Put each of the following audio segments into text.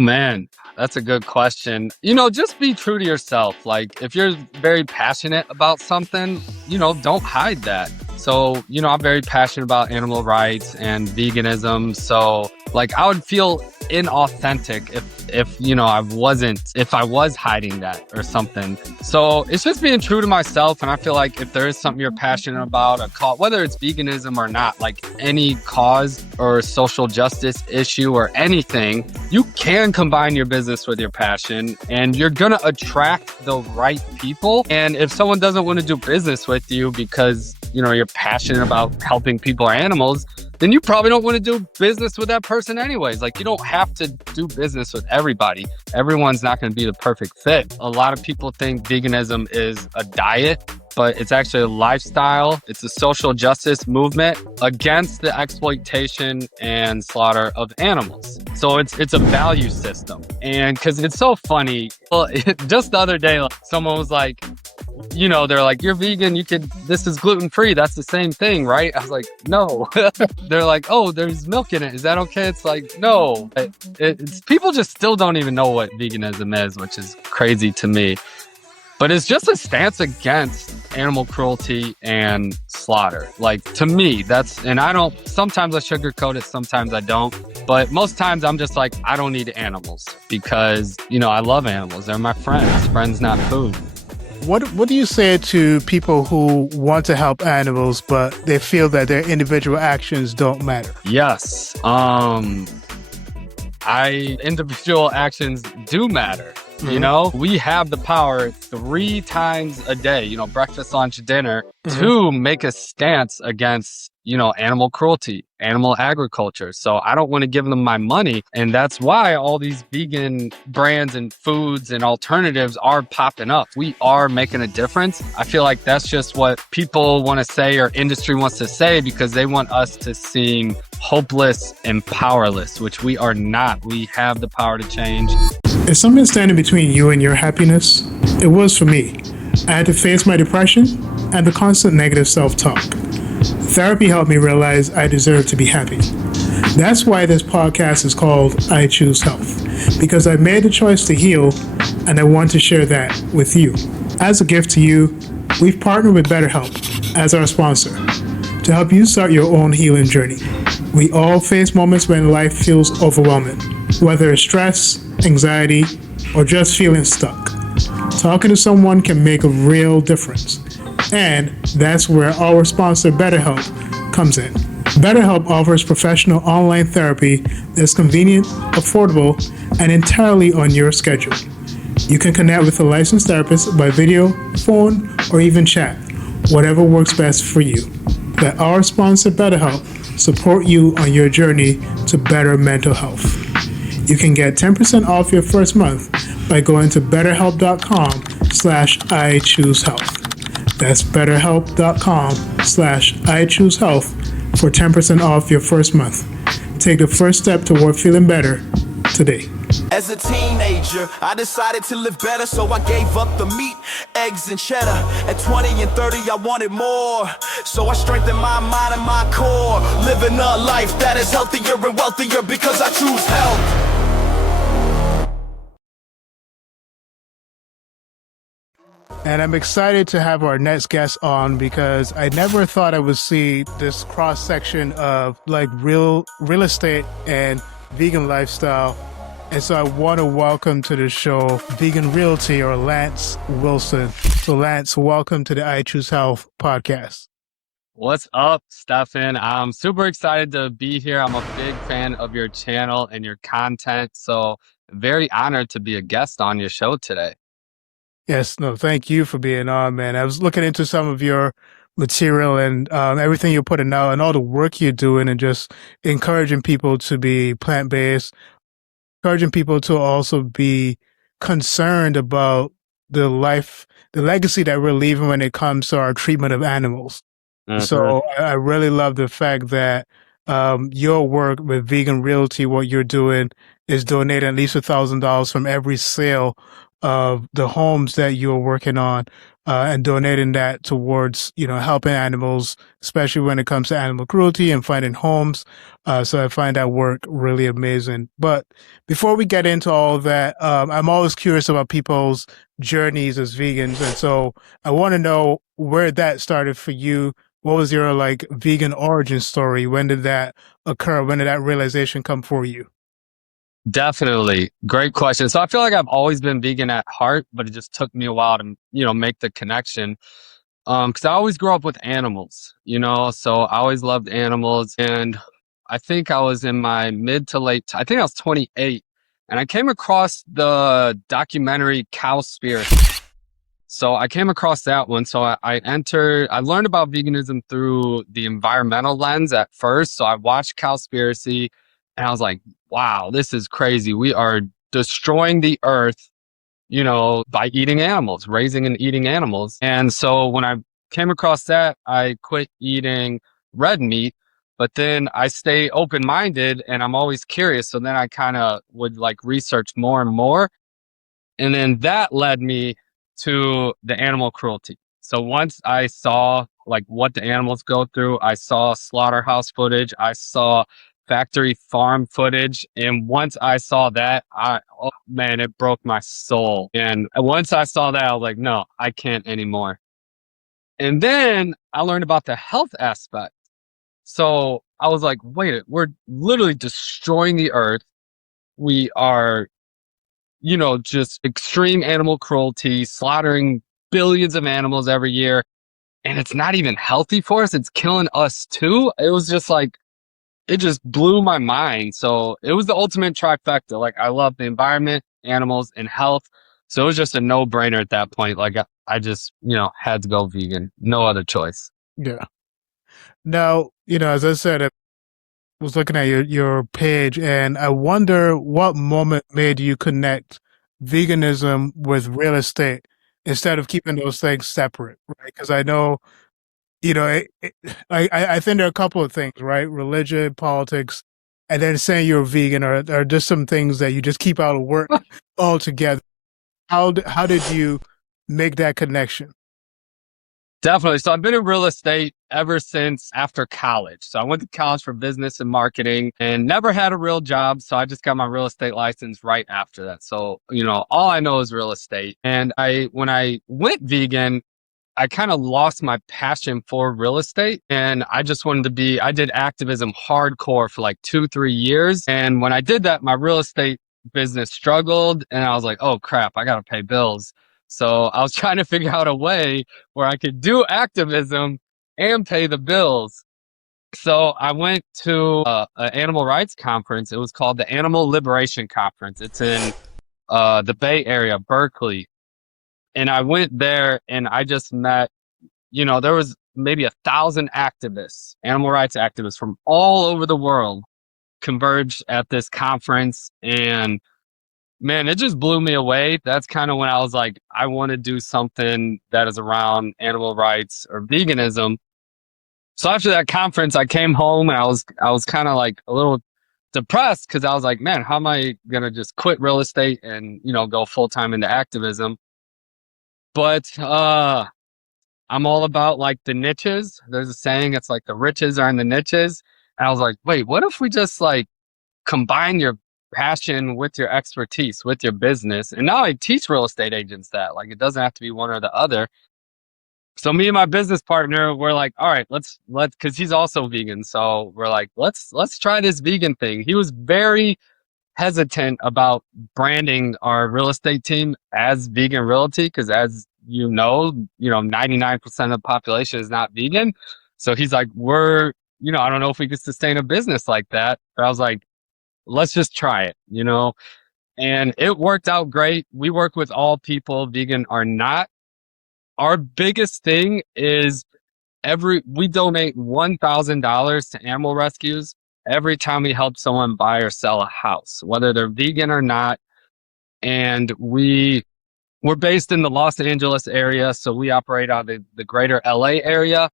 Man, that's a good question. Just be true to yourself. Like, if you're very passionate about something, don't hide that. So, I'm very passionate about animal rights and veganism. So, like, I would feel inauthentic if I was hiding that or something. So it's just being true to myself. And I feel like if there is something you're passionate about, a cause, whether it's veganism or not, like any cause or social justice issue or anything, you can combine your business with your passion and you're going to attract the right people. And if someone doesn't want to do business with you because, you're passionate about helping people or animals, then you probably don't want to do business with that person anyways. Like, you don't have to do business with everybody. Everyone's not going to be the perfect fit. A lot of people think veganism is a diet, but it's actually a lifestyle. It's a social justice movement against the exploitation and slaughter of animals. So it's a value system. And because it's so funny, just the other day, someone was like, they're like, you're vegan, this is gluten-free. That's the same thing, right? I was like, no. They're like, oh, there's milk in it. Is that okay? It's like, no. It's people just still don't even know what veganism is, which is crazy to me. But it's just a stance against animal cruelty and slaughter. Like, to me, sometimes I sugarcoat it, sometimes I don't. But most times I'm just like, I don't need animals because, I love animals. They're my friends. Friends, not food. What do you say to people who want to help animals, but they feel that their individual actions don't matter? Yes. Individual actions do matter. Mm-hmm. We have the power 3 times a day, breakfast, lunch, dinner, mm-hmm. to make a stance against, animal cruelty, animal agriculture. So I don't want to give them my money. And that's why all these vegan brands and foods and alternatives are popping up. We are making a difference. I feel like that's just what people want to say or industry wants to say because they want us to seem hopeless and powerless, which we are not. We have the power to change. Is something standing between you and your happiness? It was for me. I had to face my depression and the constant negative self-talk. Therapy helped me realize I deserve to be happy. That's why this podcast is called I Choose Health, because I made the choice to heal and I want to share that with you. As a gift to you, we've partnered with BetterHelp as our sponsor to help you start your own healing journey. We all face moments when life feels overwhelming, whether it's stress, anxiety, or just feeling stuck. Talking to someone can make a real difference. And that's where our sponsor, BetterHelp, comes in. BetterHelp offers professional online therapy that's convenient, affordable, and entirely on your schedule. You can connect with a licensed therapist by video, phone, or even chat, whatever works best for you. Let our sponsor, BetterHelp, support you on your journey to better mental health. You can get 10% off your first month by going to betterhelp.com/iChooseHealth. That's betterhelp.com/iChooseHealth for 10% off your first month. Take the first step toward feeling better today. As a teenager, I decided to live better, so I gave up the meat, eggs, and cheddar. At 20 and 30, I wanted more, so I strengthened my mind and my core. Living a life that is healthier and wealthier because I choose health. And I'm excited to have our next guest on because I never thought I would see this cross section of like real estate and vegan lifestyle. And so I want to welcome to the show Vegan Realty or Lance Wilson. So Lance, welcome to the I Choose Health podcast. What's up, Stefan? I'm super excited to be here. I'm a big fan of your channel and your content. So very honored to be a guest on your show today. Yes, no, thank you for being on, man. I was looking into some of your material and everything you're putting out and all the work you're doing and just encouraging people to be plant-based, encouraging people to also be concerned about the legacy that we're leaving when it comes to our treatment of animals. Mm-hmm. So I really love the fact that your work with Vegan Realty, what you're doing is donating at least $1,000 from every sale of the homes that you're working on and donating that towards, helping animals, especially when it comes to animal cruelty and finding homes. So I find that work really amazing. But before we get into all of that, I'm always curious about people's journeys as vegans. And so I want to know where that started for you. What was your like vegan origin story? When did that occur? When did that realization come for you? Definitely. Great question. So I feel like I've always been vegan at heart, but it just took me a while to, make the connection. Because I always grew up with animals, so I always loved animals. And I think I was in my mid to late, I think I was 28, and I came across the documentary Cowspiracy. So I came across that one. So I learned about veganism through the environmental lens at first. So I watched Cowspiracy and I was like, wow, this is crazy. We are destroying the earth, by eating animals, raising and eating animals. And so when I came across that, I quit eating red meat, but then I stay open-minded and I'm always curious. So then I kind of would like research more and more. And then that led me to the animal cruelty. So once I saw like what the animals go through, I saw slaughterhouse footage, I saw factory farm footage. And once I saw that, oh man, it broke my soul. And once I saw that, I was like, no, I can't anymore. And then I learned about the health aspect. So I was like, wait, we're literally destroying the earth. We are just extreme animal cruelty, slaughtering billions of animals every year. And it's not even healthy for us. It's killing us too. It was just like, it just blew my mind. So it was the ultimate trifecta. Like, I love the environment, animals, and health. So it was just a no brainer at that point. Like, I just, had to go vegan. No other choice. Yeah. Now, as I said, I was looking at your page and I wonder what moment made you connect veganism with real estate instead of keeping those things separate, right? Because I know, I think there are a couple of things, right? Religion, politics, and then saying you're a vegan are just some things that you just keep out of work altogether. How did you make that connection? Definitely. So I've been in real estate ever since after college. So I went to college for business and marketing and never had a real job. So I just got my real estate license right after that. So, all I know is real estate. And when I went vegan, I kind of lost my passion for real estate and I just wanted I did activism hardcore for like 2, 3 years. And when I did that, my real estate business struggled and I was like, oh crap, I got to pay bills. So I was trying to figure out a way where I could do activism and pay the bills. So I went to an animal rights conference. It was called the Animal Liberation Conference. It's in the Bay Area, Berkeley. And I went there and I just met, there was maybe 1,000 activists, animal rights activists from all over the world converged at this conference. And man, it just blew me away. That's kind of when I was like, I want to do something that is around animal rights or veganism. So after that conference, I came home and I was kind of like a little depressed because I was like, man, how am I gonna just quit real estate and go full time into activism? But I'm all about like the niches. There's a saying, it's like the riches are in the niches. And I was like, wait, what if we just like combine your passion with your expertise, with your business? And now I teach real estate agents that, like, it doesn't have to be one or the other. So me and my business partner, we're like, all right, cause he's also vegan. So we're like, let's try this vegan thing. He was very hesitant about branding our real estate team as vegan realty because as 99% of the population is not vegan. So he's like, I don't know if we could sustain a business like that. But I was like, let's just try it. And it worked out great. We work with all people, vegan or not. Our biggest thing is we donate $1,000 to animal rescues every time we help someone buy or sell a house, whether they're vegan or not. And we're based in the Los Angeles area, so we operate out of the greater LA area.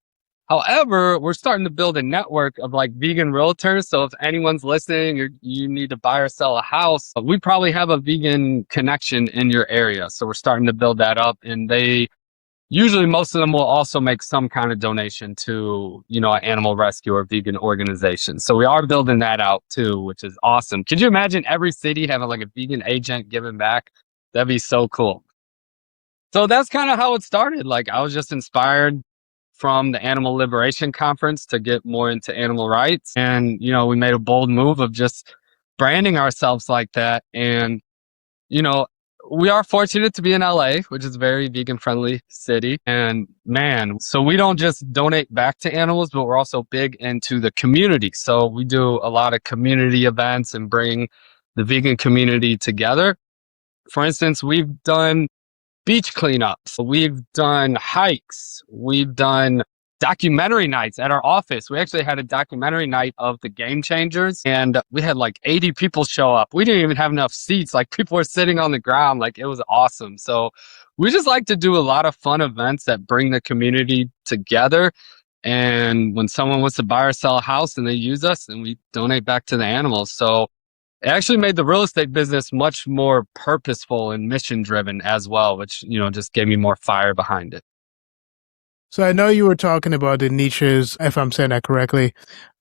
However, we're starting to build a network of like vegan realtors. So if anyone's listening or you need to buy or sell a house, we probably have a vegan connection in your area. So we're starting to build that up, and they usually, most of them will also make some kind of donation to, an animal rescue or vegan organization. So we are building that out too, which is awesome. Could you imagine every city having like a vegan agent giving back? That'd be so cool. So that's kind of how it started. Like I was just inspired from the Animal Liberation Conference to get more into animal rights. And, we made a bold move of just branding ourselves like that. And, you know, we are fortunate to be in LA, which is a very vegan friendly city. And man, so we don't just donate back to animals, but we're also big into the community. So we do a lot of community events and bring the vegan community together. For instance, we've done beach cleanups. We've done hikes. We've done documentary nights at our office. We actually had a documentary night of the Game Changers, and we had like 80 people show up. We didn't even have enough seats. Like people were sitting on the ground. Like it was awesome. So we just like to do a lot of fun events that bring the community together. And when someone wants to buy or sell a house and they use us, and we donate back to the animals. So it actually made the real estate business much more purposeful and mission driven as well, which, just gave me more fire behind it. So I know you were talking about the niches, if I'm saying that correctly.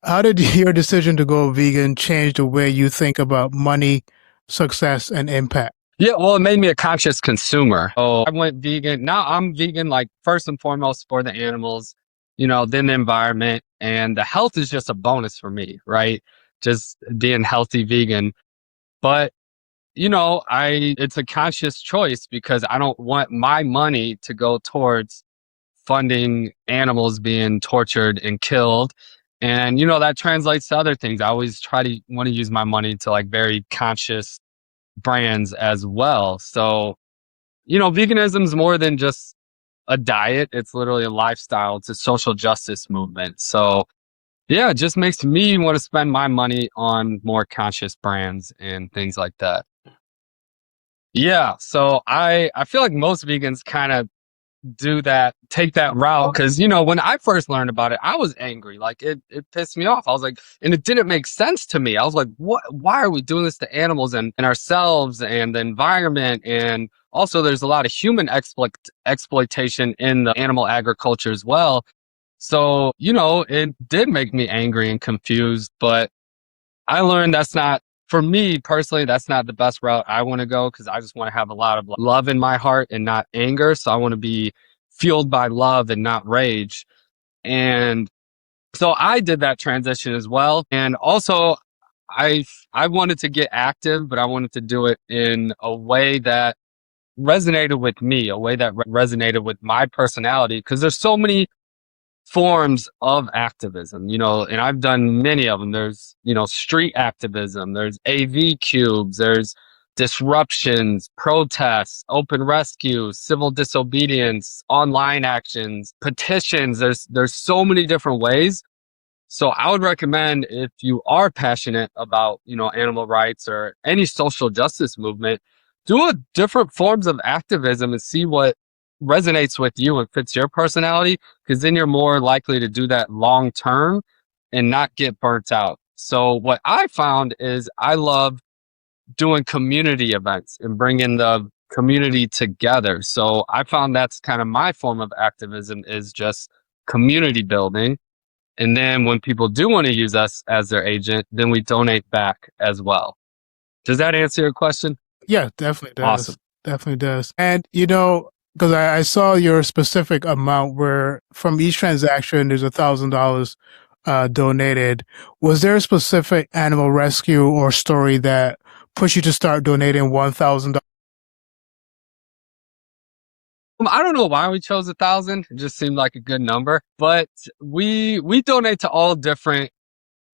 How did your decision to go vegan change the way you think about money, success, and impact? Yeah, well, it made me a conscious consumer. Oh, I went vegan. Now I'm vegan, like first and foremost for the animals, then the environment, and the health is just a bonus for me, right? Just being healthy vegan. But it's a conscious choice because I don't want my money to go towards funding animals being tortured and killed. And, that translates to other things. I always want to use my money to like very conscious brands as well. So, veganism is more than just a diet. It's literally a lifestyle. It's a social justice movement. So, yeah, it just makes me want to spend my money on more conscious brands and things like that. Yeah, so I feel like most vegans kind of take that route because when I first learned about it, I was angry. Like it pissed me off. I was like, and it didn't make sense to me. I was like, what? Why are we doing this to animals and ourselves and the environment? And also, there's a lot of human exploitation in the animal agriculture as well. So it did make me angry and confused, but I learned that's not, for me personally, that's not the best route I want to go because I just want to have a lot of love in my heart and not anger. So I want to be fueled by love and not rage. And so I did that transition as well. And also, I wanted to get active, but I wanted to do it in a way that resonated with me, a way that resonated with my personality because there's so many forms of activism, and I've done many of them. There's, street activism, there's AV cubes, there's disruptions, protests, open rescue, civil disobedience, online actions, petitions. There's so many different ways. So I would recommend if you are passionate about, animal rights or any social justice movement, do a different forms of activism and see what resonates with you and fits your personality, because then you're more likely to do that long term and not get burnt out. So what I found is I love doing community events and bringing the community together. So I found that's kind of my form of activism is just community building. And then when people do want to use us as their agent, then we donate back as well. Does that answer your question? Yeah, definitely does. Awesome. Definitely does. And, because I saw your specific amount where from each transaction, there's $1,000 donated. Was there a specific animal rescue or story that pushed you to start donating $1,000? I don't know why we chose 1,000. It just seemed like a good number, but we donate to all different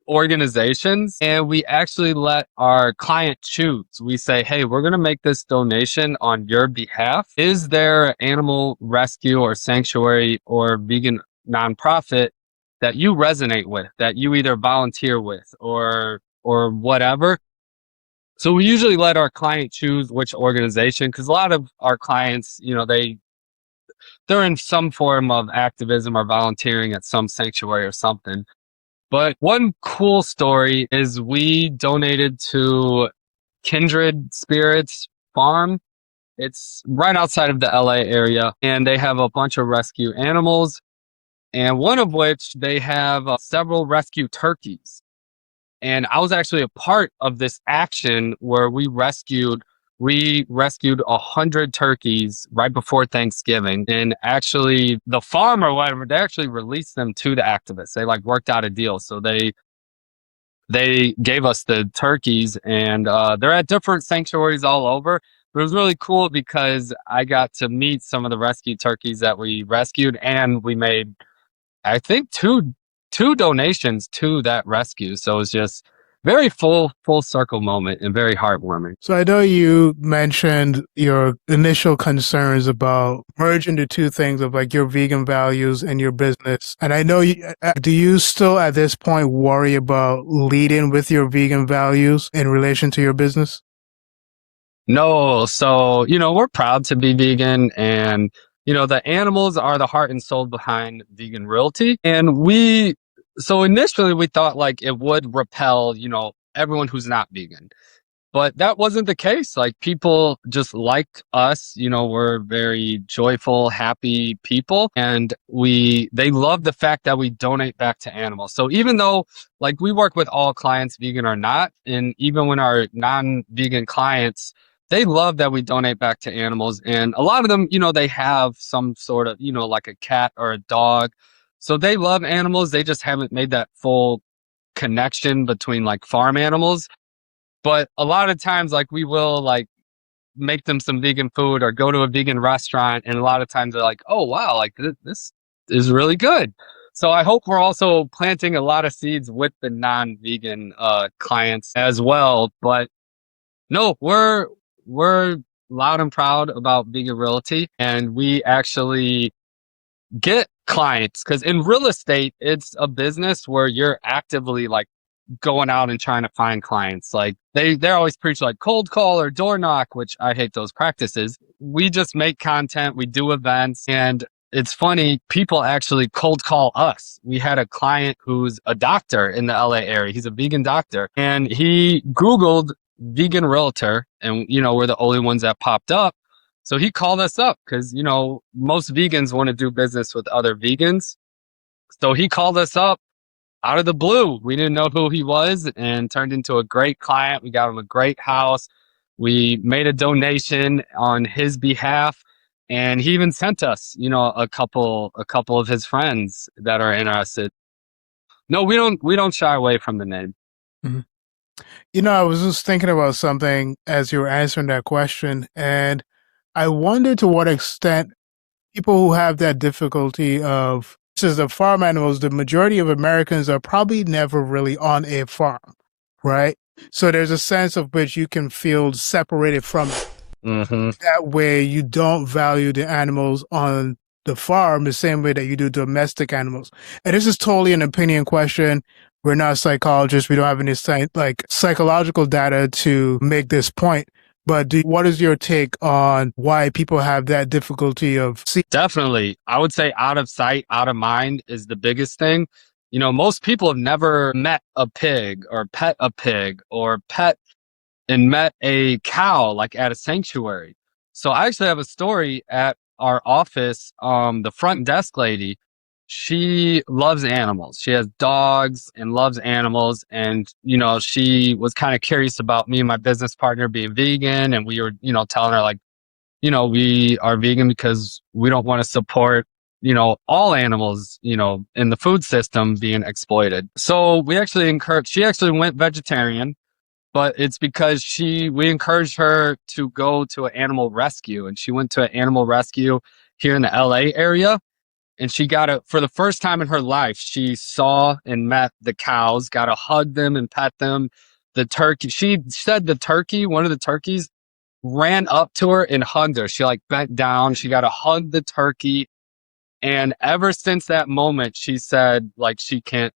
organizations and we actually let our client choose. We say, hey, we're going to make this donation on your behalf. Is there an animal rescue or sanctuary or vegan nonprofit that you resonate with, that you either volunteer with or whatever? So we usually let our client choose which organization because a lot of our clients, they're in some form of activism or volunteering at some sanctuary or something. But one cool story is we donated to Kindred Spirits Farm. It's right outside of the LA area, and they have a bunch of rescue animals, and one of which they have several rescue turkeys. And I was actually a part of this action where we rescued 100 turkeys right before Thanksgiving. And actually the farm or whatever, they actually released them to the activists. They like worked out a deal. So they gave us the turkeys, and they're at different sanctuaries all over. But it was really cool because I got to meet some of the rescue turkeys that we rescued, and we made, I think, two donations to that rescue. So it was just very full circle moment and very heartwarming. So I know you mentioned your initial concerns about merging the two things of like your vegan values and your business. And I know do you still at this point worry about leading with your vegan values in relation to your business? No, so we're proud to be vegan, and the animals are the heart and soul behind vegan realty. And so initially we thought like it would repel, everyone who's not vegan. But that wasn't the case. Like people just like us, we're very joyful, happy people. And they love the fact that we donate back to animals. So even though like we work with all clients, vegan or not, and even when our non-vegan clients, they love that we donate back to animals. And a lot of them, they have some sort of, like a cat or a dog. So they love animals. They just haven't made that full connection between like farm animals. But a lot of times, like we will like make them some vegan food or go to a vegan restaurant, and a lot of times they're like, "Oh wow, like this is really good." So I hope we're also planting a lot of seeds with the non-vegan clients as well. But no, we're loud and proud about vegan realty, and we actually get clients because in real estate, it's a business where you're actively like going out and trying to find clients. Like they're always preach like cold call or door knock, which I hate those practices. We just make content, we do events, and it's funny, people actually cold call us. We had a client who's a doctor in the LA area. He's a vegan doctor, and he Googled vegan realtor, and we're the only ones that popped up. So he called us up because most vegans want to do business with other vegans. So he called us up out of the blue. We didn't know who he was, and turned into a great client. We got him a great house. We made a donation on his behalf, and he even sent us, a couple of his friends that are interested. No, we don't shy away from the name. Mhm. I was just thinking about something as you were answering that question, and I wonder to what extent people who have that difficulty of, since the farm animals, the majority of Americans are probably never really on a farm, right? So there's a sense of which you can feel separated from it. Mm-hmm. That way you don't value the animals on the farm the same way that you do domestic animals. And this is totally an opinion question. We're not psychologists. We don't have any psychological data to make this point. But what is your take on why people have that difficulty of seeing? Definitely. I would say out of sight, out of mind is the biggest thing. Most people have never met a pig or pet a pig or pet and met a cow like at a sanctuary. So I actually have a story at our office. The front desk lady, she loves animals. She has dogs and loves animals. And, she was kind of curious about me and my business partner being vegan. And we were, telling her like, we are vegan because we don't want to support, all animals, in the food system being exploited. So she actually went vegetarian, but it's because we encouraged her to go to an animal rescue, and she went to an animal rescue here in the LA area. And she for the first time in her life, she saw and met the cows, got to hug them and pet them. The turkey, she said one of the turkeys ran up to her and hugged her. She like bent down. She got to hug the turkey. And ever since that moment, she said like she can't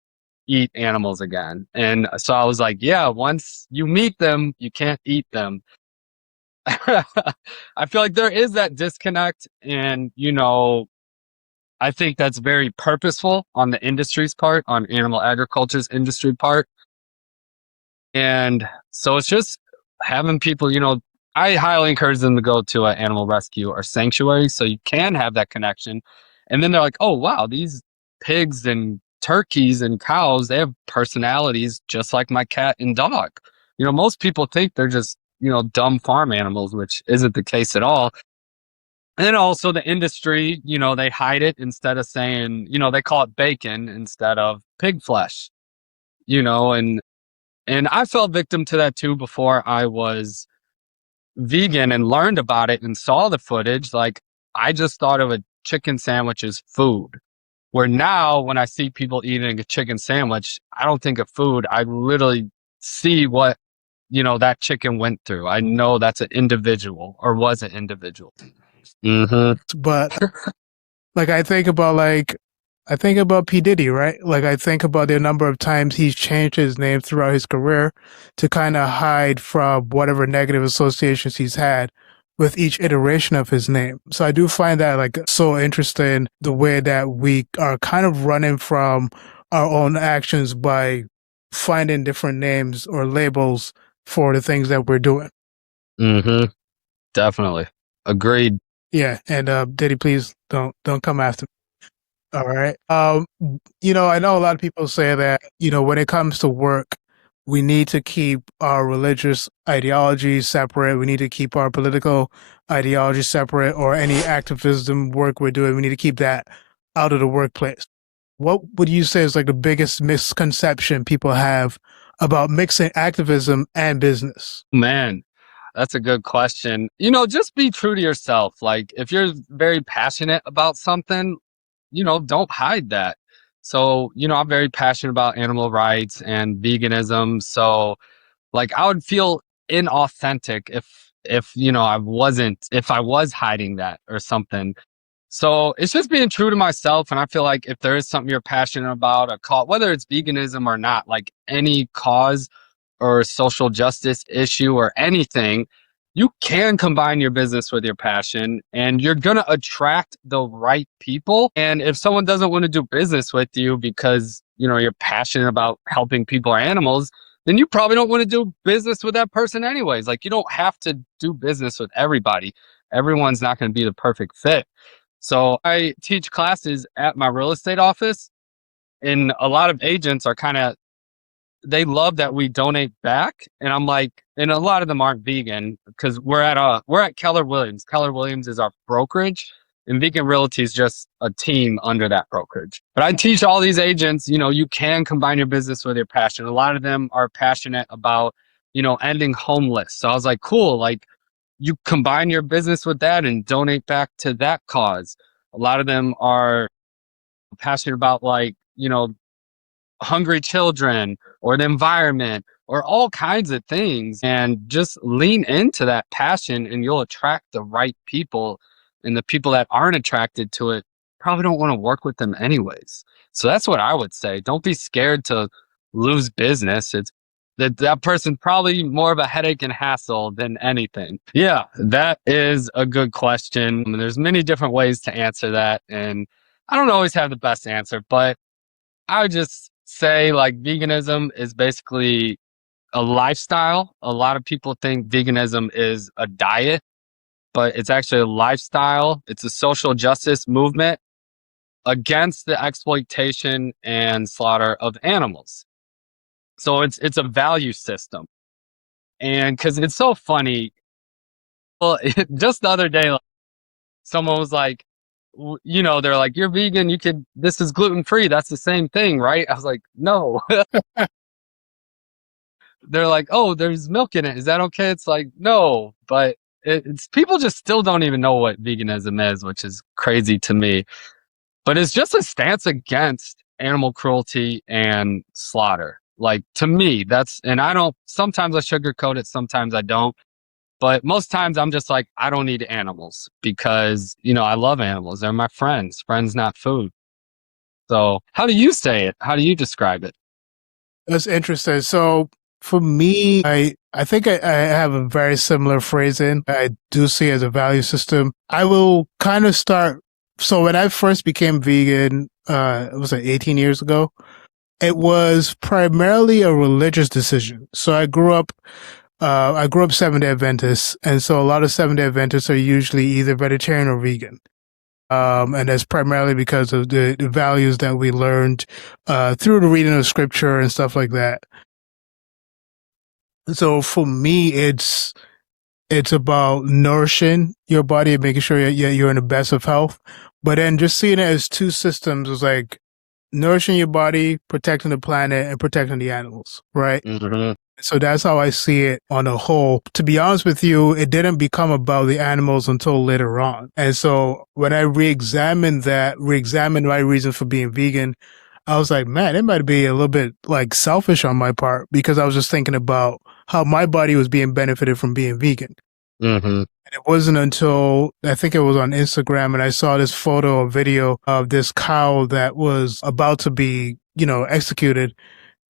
eat animals again. And so I was like, yeah, once you meet them, you can't eat them. I feel like there is that disconnect, and I think that's very purposeful on the industry's part, on animal agriculture's industry part. And so it's just having people, I highly encourage them to go to an animal rescue or sanctuary so you can have that connection. And then they're like, oh, wow, these pigs and turkeys and cows, they have personalities just like my cat and dog. Most people think they're just, dumb farm animals, which isn't the case at all. And then also the industry, they hide it instead of saying, they call it bacon instead of pig flesh, and I fell victim to that too before I was vegan and learned about it and saw the footage. Like, I just thought of a chicken sandwich as food. Where now, when I see people eating a chicken sandwich, I don't think of food. I literally see what, that chicken went through. I know that's an individual or was an individual. Hmm. But I think about P. Diddy, right? Like I think about the number of times he's changed his name throughout his career to kind of hide from whatever negative associations he's had with each iteration of his name. So I do find that like so interesting, the way that we are kind of running from our own actions by finding different names or labels for the things that we're doing. Hmm. Definitely. Agreed. Yeah, and Diddy, please don't come after me. All right. I know a lot of people say that, when it comes to work, we need to keep our religious ideologies separate. We need to keep our political ideologies separate, or any activism work we're doing, we need to keep that out of the workplace. What would you say is like the biggest misconception people have about mixing activism and business? Man, that's a good question. Just be true to yourself. Like, if you're very passionate about something, don't hide that. So, I'm very passionate about animal rights and veganism. So, like, I would feel inauthentic if I was hiding that or something. So it's just being true to myself. And I feel like if there is something you're passionate about, a cause, whether it's veganism or not, like any cause or social justice issue or anything, you can combine your business with your passion, and you're going to attract the right people. And if someone doesn't want to do business with you because, you're passionate about helping people or animals, then you probably don't want to do business with that person anyways. Like, you don't have to do business with everybody. Everyone's not going to be the perfect fit. So I teach classes at my real estate office, and a lot of agents are they love that we donate back. And I'm like, and a lot of them aren't vegan because we're at Keller Williams. Keller Williams is our brokerage, and Vegan Realty is just a team under that brokerage. But I teach all these agents, you can combine your business with your passion. A lot of them are passionate about, ending homeless. So I was like, cool, like, you combine your business with that and donate back to that cause. A lot of them are passionate about, like, hungry children or the environment or all kinds of things, and just lean into that passion and you'll attract the right people. And the people that aren't attracted to it probably don't want to work with them anyways. So that's what I would say. Don't be scared to lose business. It's that person's probably more of a headache and hassle than anything. Yeah, that is a good question. I mean, there's many different ways to answer that, and I don't always have the best answer, but I would just say, like, veganism is basically a lifestyle. A lot of people think veganism is a diet, but it's actually a lifestyle. It's a social justice movement against the exploitation and slaughter of animals. So it's a value system. And because it's so funny, well, just the other day, like, someone was like, they're like, you're vegan, this is gluten free. That's the same thing, right? I was like, no. They're like, oh, there's milk in it. Is that okay? It's like, no, but it's people just still don't even know what veganism is, which is crazy to me. But it's just a stance against animal cruelty and slaughter. Like, to me, and sometimes I sugarcoat it, sometimes I don't. But most times I'm just like, I don't need animals because, I love animals. They're my friends, not food. So how do you say it? How do you describe it? That's interesting. So For me, I think I have a very similar phrasing. I do see it as a value system. I will kind of start. So when I first became vegan, it was like 18 years ago. It was primarily a religious decision. So I grew up Seventh Day Adventist, and so a lot of Seventh Day Adventists are usually either vegetarian or vegan. And that's primarily because of the values that we learned through the reading of scripture and stuff like that. So for me, it's about nourishing your body and making sure you're in the best of health. But then just seeing it as two systems is like nourishing your body, protecting the planet, and protecting the animals, right? Hmm. So that's how I see it on a whole. To be honest with you, it didn't become about the animals until later on. And so when I re-examined my reason for being vegan, I was like, man, it might be a little bit like selfish on my part because I was just thinking about how my body was being benefited from being vegan. Hmm. And it wasn't until I think it was on Instagram and I saw this photo or video of this cow that was about to be, executed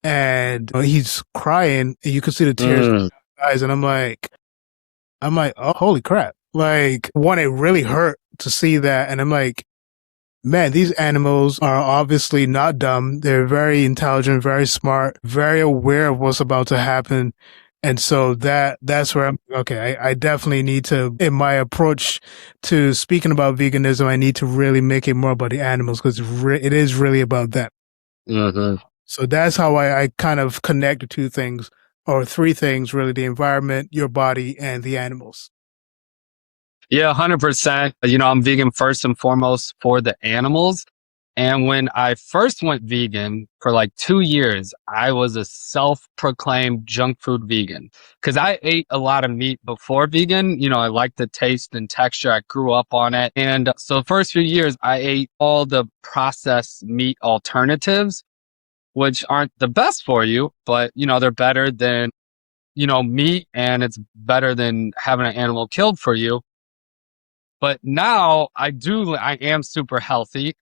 and he's crying and you could see the tears in Mm. his eyes. And I'm like, oh, holy crap. Like, one, it really hurt to see that. And I'm like, man, these animals are obviously not dumb. They're very intelligent, very smart, very aware of what's about to happen. And so that's where I'm okay. I definitely need to, in my approach to speaking about veganism, I need to really make it more about the animals because it is really about them. Hmm. So that's how I kind of connect the two things or three things really: the environment, your body, and the animals. Yeah, 100%. I'm vegan first and foremost for the animals. And when I first went vegan for like 2 years, I was a self proclaimed junk food vegan because I ate a lot of meat before vegan. I like the taste and texture. I grew up on it. And so the first few years, I ate all the processed meat alternatives, which aren't the best for you, but, they're better than, meat, and it's better than having an animal killed for you. But now I am super healthy,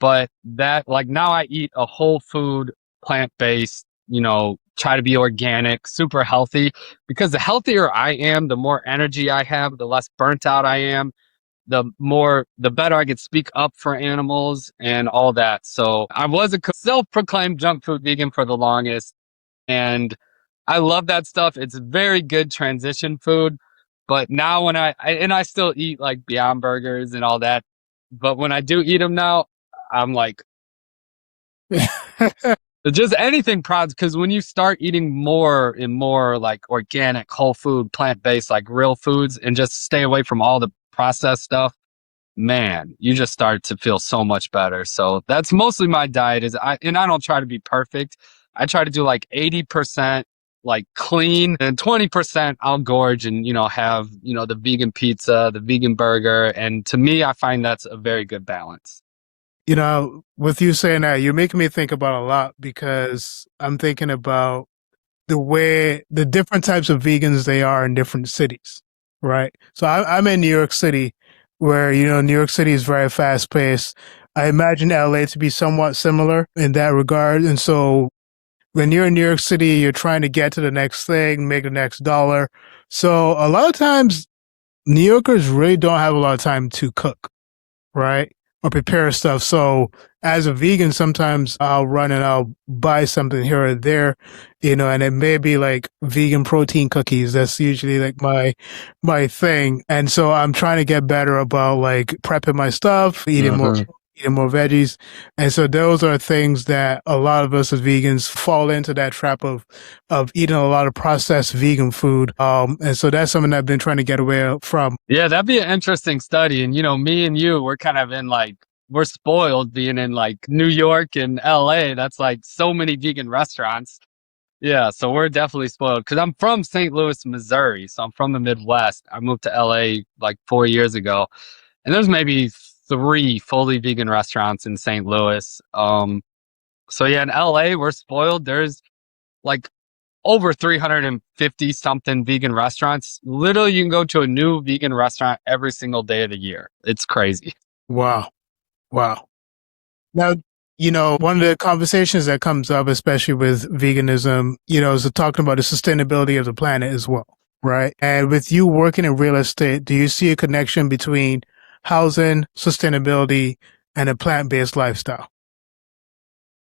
but that like now I eat a whole food, plant-based, try to be organic, super healthy because the healthier I am, the more energy I have, the less burnt out I am, the better I could speak up for animals and all that. So I was a self-proclaimed junk food vegan for the longest. And I love that stuff. It's very good transition food. But now when I still eat like Beyond Burgers and all that, but when I do eat them now, I'm like just anything products because when you start eating more and more like organic, whole food, plant based, like real foods, and just stay away from all the processed stuff, man, you just start to feel so much better. So that's mostly my diet and I don't try to be perfect. I try to do like 80% like clean and 20% I'll gorge and, have, the vegan pizza, the vegan burger. And to me, I find that's a very good balance. With you saying that, you're making me think about a lot because I'm thinking about the different types of vegans they are in different cities, right? So I'm in New York City, where New York City is very fast paced. I imagine LA to be somewhat similar in that regard, and so when you're in New York City, you're trying to get to the next thing, make the next dollar. So a lot of times, New Yorkers really don't have a lot of time to cook, right? Or prepare stuff. So as a vegan, sometimes I'll run and I'll buy something here or there, and it may be like vegan protein cookies. That's usually like my thing. And so I'm trying to get better about like prepping my stuff, Hmm. eating more veggies. And so those are things that a lot of us as vegans fall into that trap of eating a lot of processed vegan food. And so that's something I've been trying to get away from. Yeah, that'd be an interesting study. And, me and you, we're kind of in like, we're spoiled being in like New York and LA. That's like so many vegan restaurants. Yeah, so we're definitely spoiled because I'm from St. Louis, Missouri. So I'm from the Midwest. I moved to LA like 4 years ago, and there's maybe three fully vegan restaurants in St. Louis. So yeah, in LA, we're spoiled. There's like over 350 something vegan restaurants. Literally, you can go to a new vegan restaurant every single day of the year. It's crazy. Wow. Wow. Now, One of the conversations that comes up, especially with veganism, is talking about the sustainability of the planet as well, right? And with you working in real estate, do you see a connection between housing, sustainability, and a plant-based lifestyle?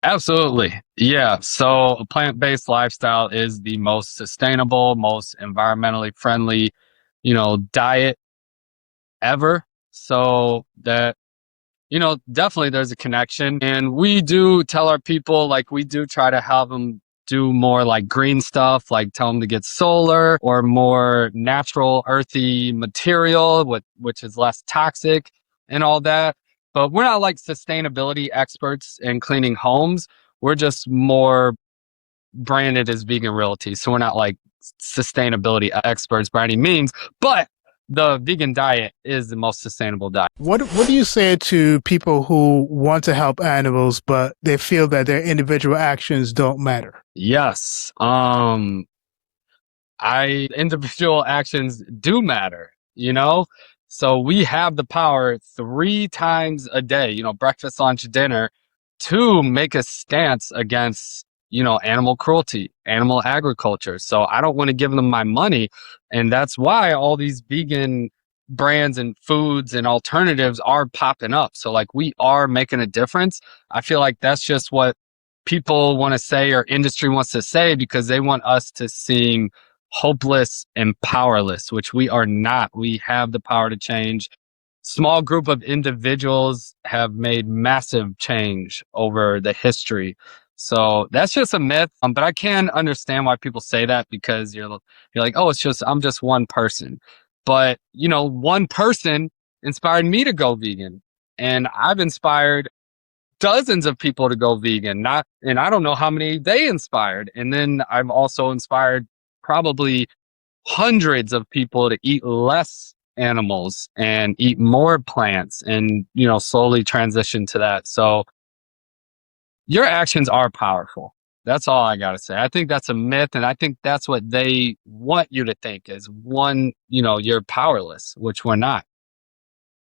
Absolutely. Yeah. So a plant-based lifestyle is the most sustainable, most environmentally friendly, diet ever. So that, definitely there's a connection. And we do tell our people, like, we do try to have them do more like green stuff, like tell them to get solar or more natural, earthy material, which is less toxic and all that. But we're not like sustainability experts in cleaning homes. We're just more branded as vegan realty. So we're not like sustainability experts by any means, but the vegan diet is the most sustainable diet. What do you say to people who want to help animals, but they feel that their individual actions don't matter? Yes. Individual actions do matter, you know? So we have the power 3 times a day, breakfast, lunch, dinner, to make a stance against, animal cruelty, animal agriculture. So I don't want to give them my money. And that's why all these vegan brands and foods and alternatives are popping up. So like we are making a difference. I feel like that's just what people want to say or industry wants to say because they want us to seem hopeless and powerless, which we are not. We have the power to change. Small group of individuals have made massive change over the history. So that's just a myth. But I can understand why people say that because you're like, oh, I'm just one person. But one person inspired me to go vegan. And I've inspired dozens of people to go vegan, and I don't know how many they inspired. And then I've also inspired probably hundreds of people to eat less animals and eat more plants and, slowly transition to that. So your actions are powerful. That's all I got to say. I think that's a myth. And I think that's what they want you to think is one, you're powerless, which we're not.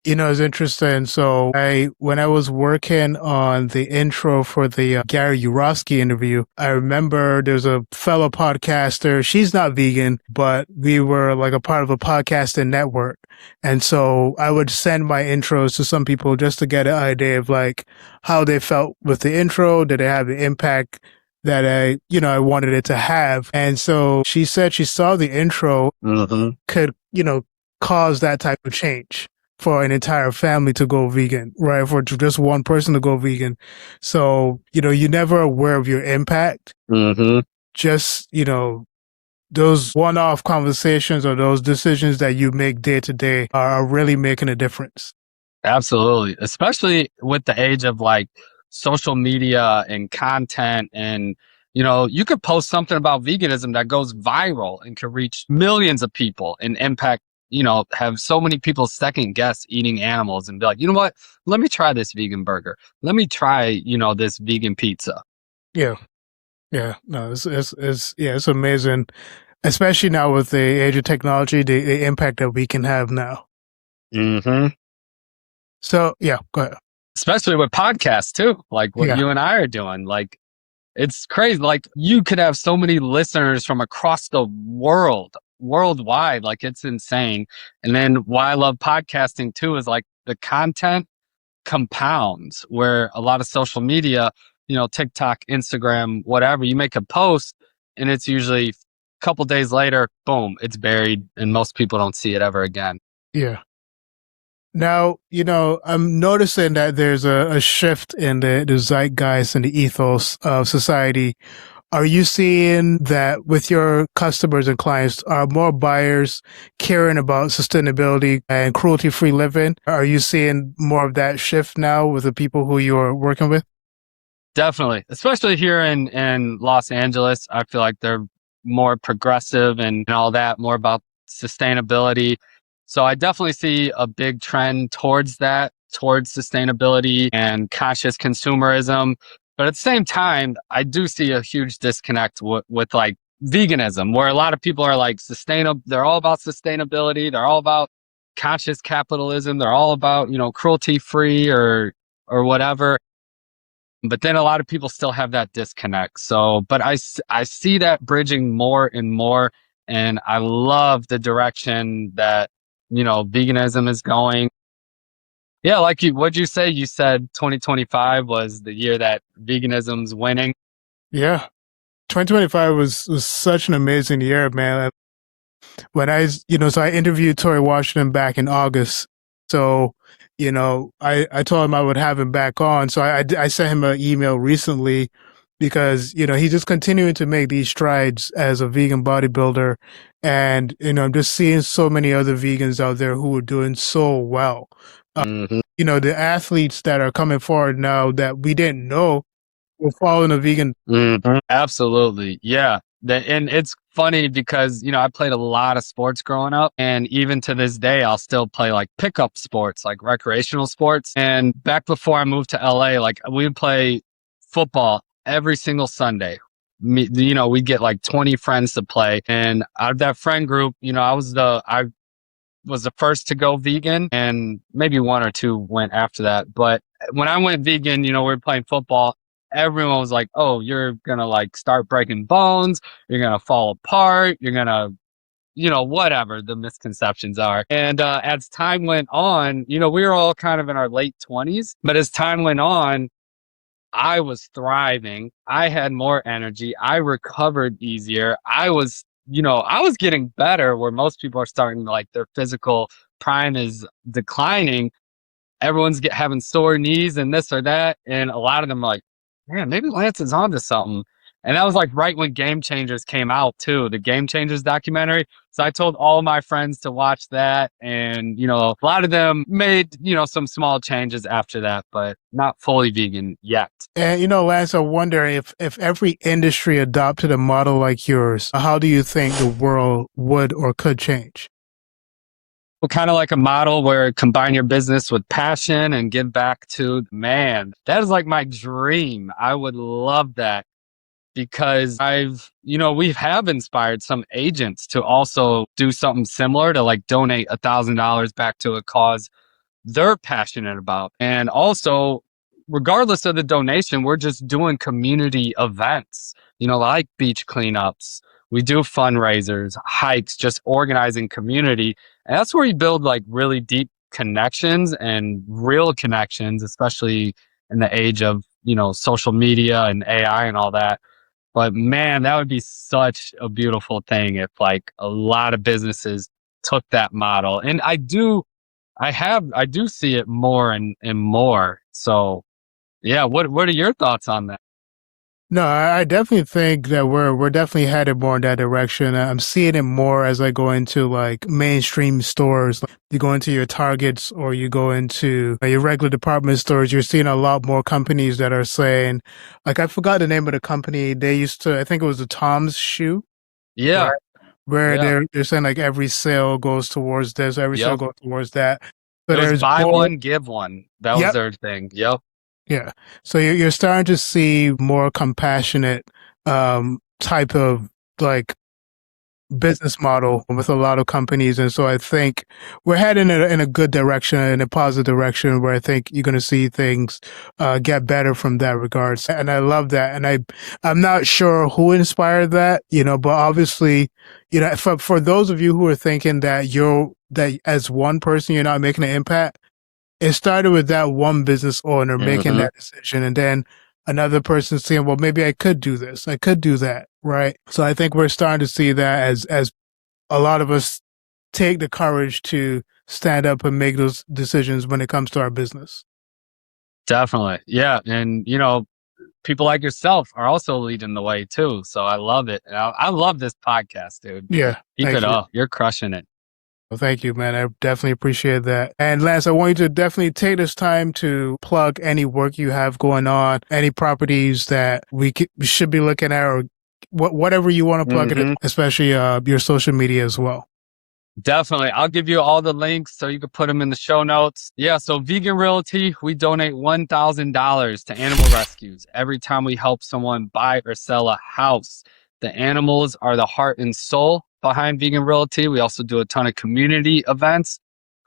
It's interesting. So when I was working on the intro for the Gary Urofsky interview, I remember there's a fellow podcaster. She's not vegan, but we were like a part of a podcasting network. And so I would send my intros to some people just to get an idea of like how they felt with the intro. Did it have the impact that I wanted it to have? And so she said she saw the intro could, cause that type of change for an entire family to go vegan, right? For just one person to go vegan. So, you're never aware of your impact. Just, those one-off conversations or those decisions that you make day to day are really making a difference. Absolutely. Especially with the age of like social media and content and you could post something about veganism that goes viral and could reach millions of people and impact, have so many people second guess eating animals and be like, you know what? Let me try this vegan burger. Let me try, this vegan pizza. Yeah. Yeah. No, it's amazing. Especially now with the age of technology, the impact that we can have now. So yeah, go ahead. Especially with podcasts too, like what you and I are doing. Like it's crazy. Like you could have so many listeners from across the worldwide. Like it's insane. And then why I love podcasting too is like the content compounds where a lot of social media, TikTok, Instagram, whatever, you make a post and it's usually a couple days later, boom, it's buried and most people don't see it ever again. Yeah. Now, I'm noticing that there's a shift in the zeitgeist and the ethos of society. Are you seeing that with your customers and clients, are more buyers caring about sustainability and cruelty-free living? Are you seeing more of that shift now with the people who you're working with? Definitely. Especially here in Los Angeles, I feel like they're more progressive and all that, more about sustainability. So I definitely see a big trend towards that, towards sustainability and conscious consumerism. But at the same time, I do see a huge disconnect with like veganism, where a lot of people are like sustainable. They're all about sustainability. They're all about conscious capitalism. They're all about, cruelty free or whatever. But then a lot of people still have that disconnect. So, but I see that bridging more and more. And I love the direction that, veganism is going. Yeah, like what'd you say? You said 2025 was the year that veganism's winning. Yeah. 2025 was such an amazing year, man. When so I interviewed Tori Washington back in August. So, I told him I would have him back on. So I sent him an email recently because, he's just continuing to make these strides as a vegan bodybuilder. And, I'm just seeing so many other vegans out there who are doing so well. Hmm. The athletes that are coming forward now that we didn't know were following a vegan. Absolutely. Yeah. And it's funny because, I played a lot of sports growing up. And even to this day, I'll still play like pickup sports, like recreational sports. And back before I moved to LA, like we would play football every single Sunday. We'd get like 20 friends to play. And out of that friend group, I was the first to go vegan, and maybe one or two went after that. But when I went vegan, we were playing football. Everyone was like, "Oh, you're gonna like start breaking bones. You're gonna fall apart. You're gonna, whatever the misconceptions are." And as time went on, we were all kind of in our late 20s. But as time went on, I was thriving. I had more energy. I recovered easier. I was getting better where most people are starting like their physical prime is declining. Everyone's having sore knees and this or that. And a lot of them are like, man, maybe Lance is onto something. And that was like right when Game Changers came out too, the Game Changers documentary. So I told all my friends to watch that. And, a lot of them made, some small changes after that, but not fully vegan yet. And Lance, I wonder if every industry adopted a model like yours, how do you think the world would or could change? Kind of like a model where combine your business with passion and give back to man. That is like my dream. I would love that because we have inspired some agents to also do something similar to like donate $1,000 back to a cause they're passionate about. And also, regardless of the donation, we're just doing community events, like beach cleanups. We do fundraisers, hikes, just organizing community. And that's where you build like really deep connections and real connections, especially in the age of, social media and AI and all that. But man, that would be such a beautiful thing if like a lot of businesses took that model. And I do see it more and more. So yeah, what are your thoughts on that? No, I definitely think that we're definitely headed more in that direction. I'm seeing it more as I go into like mainstream stores. Like you go into your Targets or you go into your regular department stores. You're seeing a lot more companies that are saying, like I forgot the name of the company. They used to, I think it was the Tom's shoe, Yeah, right? Where yeah. they're saying like every sale goes towards this, every sale Yep. goes towards that. So It was there's buy more. one, give one. That was Yep. their thing. Yep. Yeah. So you're starting to see more compassionate type of like business model with a lot of companies. And so I think we're heading in a good direction, in a positive direction where I think you're going to see things get better from that regards. And I love that. And I'm not sure who inspired that, but obviously, for those of you who are thinking that as one person, you're not making an impact, it started with that one business owner making Hmm. that decision, and then another person saying, well, maybe I could do this, I could do that, right? So I think we're starting to see that as a lot of us take the courage to stand up and make those decisions when it comes to our business. Definitely. Yeah. And people like yourself are also leading the way too. So I love it. And I love this podcast, dude. Yeah, Keep thank it you. up. You're crushing it. Well, thank you, man. I definitely appreciate that. And Lance, I want you to definitely take this time to plug any work you have going on, any properties that we should be looking at, or whatever you want to plug it, Hmm. especially your social media as well. Definitely. I'll give you all the links so you can put them in the show notes. Yeah. So Vegan Realty, we donate $1,000 to animal rescues every time we help someone buy or sell a house. The animals are the heart and soul behind Vegan Realty. We also do a ton of community events.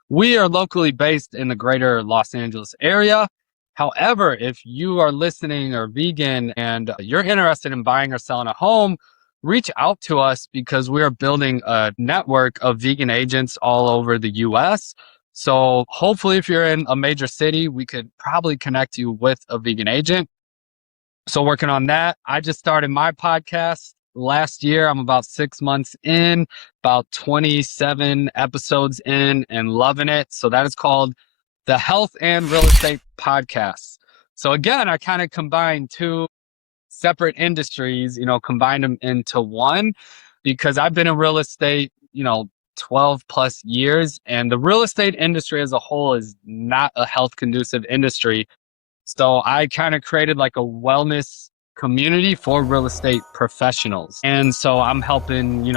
We are locally based in the greater Los Angeles area. However, if you are listening or vegan and you're interested in buying or selling a home, reach out to us because we are building a network of vegan agents all over the US. So hopefully if you're in a major city, we could probably connect you with a vegan agent. So working on that. I just started my podcast last year. I'm about 6 months in, about 27 episodes in and loving it. So that is called the Health and Real Estate Podcast. So again, I kind of combined two separate industries, combined them into one because I've been in real estate, 12 plus years, and the real estate industry as a whole is not a health conducive industry. So I kind of created like a wellness community for real estate professionals. And so I'm helping,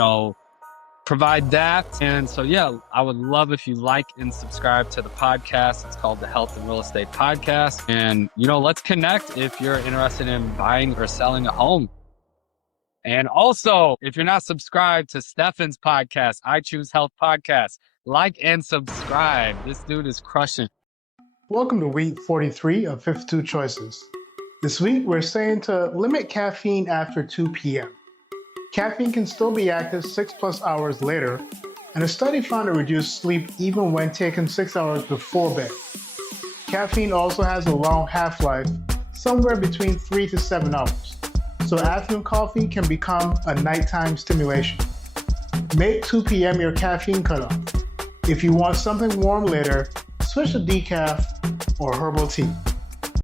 provide that. And so, yeah, I would love if you like and subscribe to the podcast. It's called the Health and Real Estate Podcast. And, let's connect if you're interested in buying or selling a home. And also, if you're not subscribed to Stefan's podcast, I Choose Health Podcast, like and subscribe. This dude is crushing. Welcome to week 43 of 52 Choices. This week, we're saying to limit caffeine after 2 p.m. Caffeine can still be active 6+ hours later, and a study found it reduced sleep even when taken 6 hours before bed. Caffeine also has a long half-life, somewhere between 3 to 7 hours, so afternoon coffee can become a nighttime stimulation. Make 2 p.m. your caffeine cutoff. If you want something warm later, switch to decaf or herbal tea.